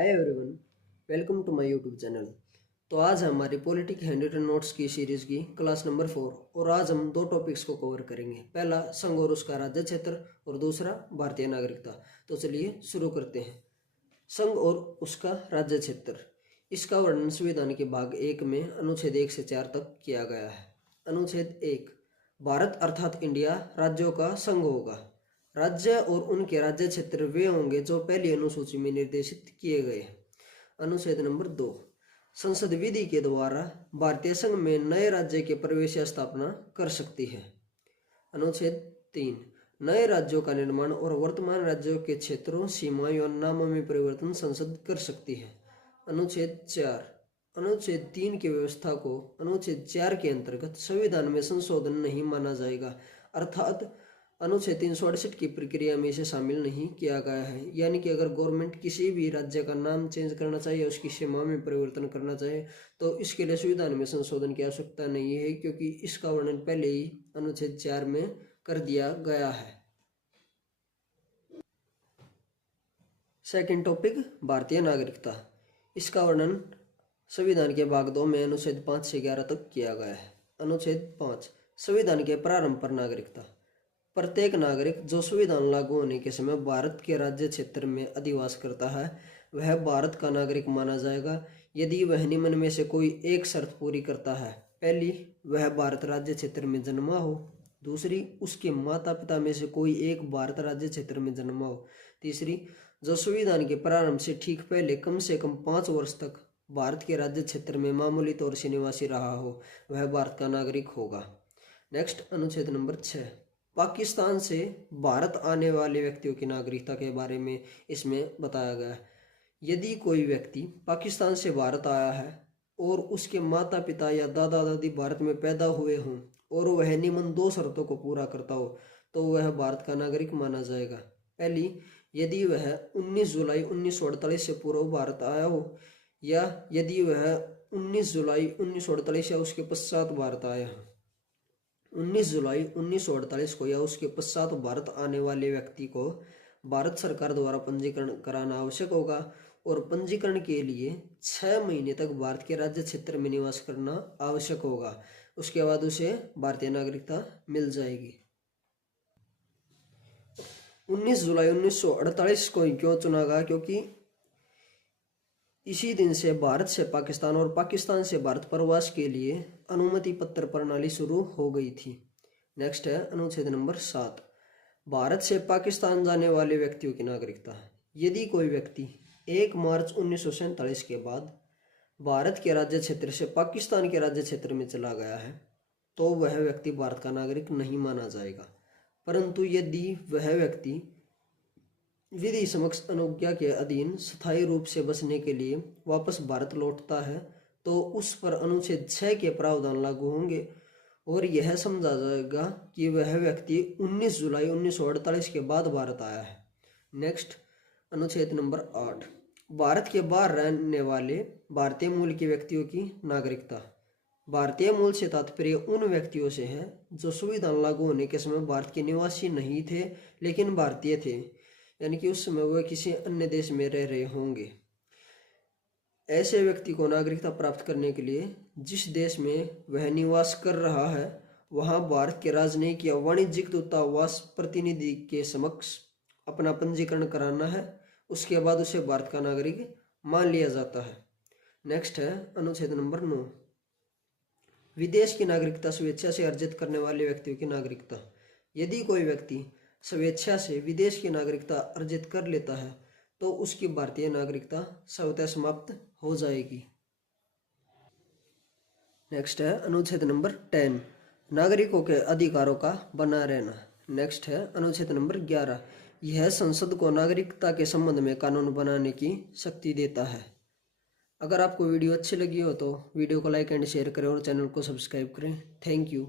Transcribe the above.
Hi everyone, welcome to my YouTube channel. तो आज हमारी पॉलिटिक हैंड रिटन नोट्स की सीरीज की क्लास नंबर 4 और आज हम दो टॉपिक्स को कवर करेंगे। पहला संघ और उसका राज्य क्षेत्र और दूसरा भारतीय नागरिकता। तो चलिए शुरू करते हैं। संघ और उसका राज्य क्षेत्र। इसका वर्णन संविधान के भाग 1 में अनुच्छेद 1 से 4 तक किया गया है। अनुच्छेद 1, भारत अर्थात इंडिया राज्यों का संघ होगा। राज्य और उनके राज्य क्षेत्र वे होंगे जो पहली अनुसूची में निर्देशित किए गए। अनुच्छेद नंबर 2, संसद विधि के द्वारा भारतीय संघ में नए राज्य के प्रवेश या स्थापना कर सकती है। अनुच्छेद 3, नए राज्यों का निर्माण और वर्तमान राज्यों के क्षेत्रों, सीमाएं और नामों में परिवर्तन संसद कर सकती है। अनुच्छेद 4, अनुच्छेद 3 की व्यवस्था को अनुच्छेद 4 के अंतर्गत संविधान में संशोधन नहीं माना जाएगा, अर्थात अनुच्छेद 368 की प्रक्रिया में इसे शामिल नहीं किया गया है। यानी कि अगर गवर्नमेंट किसी भी राज्य का नाम चेंज करना चाहे, उसकी सीमा में परिवर्तन करना चाहे, तो इसके लिए संविधान में संशोधन की आवश्यकता नहीं है, क्योंकि इसका वर्णन पहले ही अनुच्छेद 4 में कर दिया गया है। सेकंड टॉपिक, भारतीय नागरिकता। इसका वर्णन संविधान के भाग 2 में अनुच्छेद 5 से 11 तक किया गया है। अनुच्छेद 5, संविधान के प्रारंभ पर नागरिकता। प्रत्येक नागरिक जो संविधान लागू होने के समय भारत के राज्य क्षेत्र में अधिवास करता है, वह भारत का नागरिक माना जाएगा यदि वह निम्न में से कोई एक शर्त पूरी करता है। पहली, वह भारत राज्य क्षेत्र में जन्मा हो। दूसरी, उसके माता पिता में से कोई एक भारत राज्य क्षेत्र में जन्मा हो। तीसरी, जो संविधान के प्रारंभ से ठीक पहले कम से कम 5 वर्ष तक भारत के राज्य क्षेत्र में मामूली तौर से निवासी रहा हो, वह भारत का नागरिक होगा। नेक्स्ट, अनुच्छेद नंबर 6, पाकिस्तान से भारत आने वाले व्यक्तियों की नागरिकता के बारे में इसमें बताया गया है। यदि कोई व्यक्ति पाकिस्तान से भारत आया है और उसके माता पिता या दादा दादी भारत में पैदा हुए हों और वह निम्न 2 शर्तों को पूरा करता हो, तो वह भारत का नागरिक माना जाएगा। पहली, यदि वह 19 जुलाई 1948 से पूर्व भारत आया हो, या यदि वह 19 जुलाई 1948 या उसके पश्चात भारत आया हो। 19 जुलाई 1948 को या उसके पश्चात भारत आने वाले व्यक्ति को भारत सरकार द्वारा पंजीकरण कराना आवश्यक होगा और पंजीकरण के लिए 6 महीने तक भारत के राज्य क्षेत्र में निवास करना आवश्यक होगा। उसके बाद उसे भारतीय नागरिकता मिल जाएगी। 19 जुलाई 1948 को क्यों चुना गया? क्योंकि इसी दिन से भारत से पाकिस्तान और पाकिस्तान से भारत प्रवास के लिए अनुमति पत्र प्रणाली शुरू हो गई थी। नेक्स्ट है अनुच्छेद नंबर 7, भारत से पाकिस्तान जाने वाले व्यक्तियों की नागरिकता। यदि कोई व्यक्ति 1 मार्च 1947 के बाद भारत के राज्य क्षेत्र से पाकिस्तान के राज्य क्षेत्र में चला गया है, तो वह व्यक्ति भारत का नागरिक नहीं माना जाएगा। परंतु यदि वह व्यक्ति विधि समक्ष अनुज्ञा के अधीन स्थायी रूप से बसने के लिए वापस भारत लौटता है, तो उस पर अनुच्छेद 6 के प्रावधान लागू होंगे और यह समझा जाएगा कि वह व्यक्ति 19 जुलाई 1948 के बाद भारत आया है। नेक्स्ट, अनुच्छेद नंबर 8, भारत के बाहर रहने वाले भारतीय मूल के व्यक्तियों की नागरिकता। भारतीय मूल से तात्पर्य उन व्यक्तियों से है जो संविधान लागू होने के समय भारत के निवासी नहीं थे लेकिन भारतीय थे, यानी कि उस समय वह किसी अन्य देश में रह रहे होंगे। ऐसे व्यक्ति को नागरिकता प्राप्त करने के लिए जिस देश में वह निवास कर रहा है, वहां भारत के राजनयिक या वाणिज्यिक दूतावास प्रतिनिधि के समक्ष अपना पंजीकरण कराना है। उसके बाद उसे भारत का नागरिक मान लिया जाता है। नेक्स्ट है अनुच्छेद नंबर 9, विदेश की नागरिकता स्वेच्छा से अर्जित करने वाले व्यक्तियों की नागरिकता। यदि कोई व्यक्ति स्वेच्छा से विदेश की नागरिकता अर्जित कर लेता है, तो उसकी भारतीय नागरिकता स्वतः समाप्त हो जाएगी। नेक्स्ट है अनुच्छेद नंबर 10, नागरिकों के अधिकारों का बना रहना। नेक्स्ट है अनुच्छेद नंबर 11, यह संसद को नागरिकता के संबंध में कानून बनाने की शक्ति देता है। अगर आपको वीडियो अच्छी लगी हो तो वीडियो को लाइक एंड शेयर करें और चैनल को सब्सक्राइब करें। Thank you.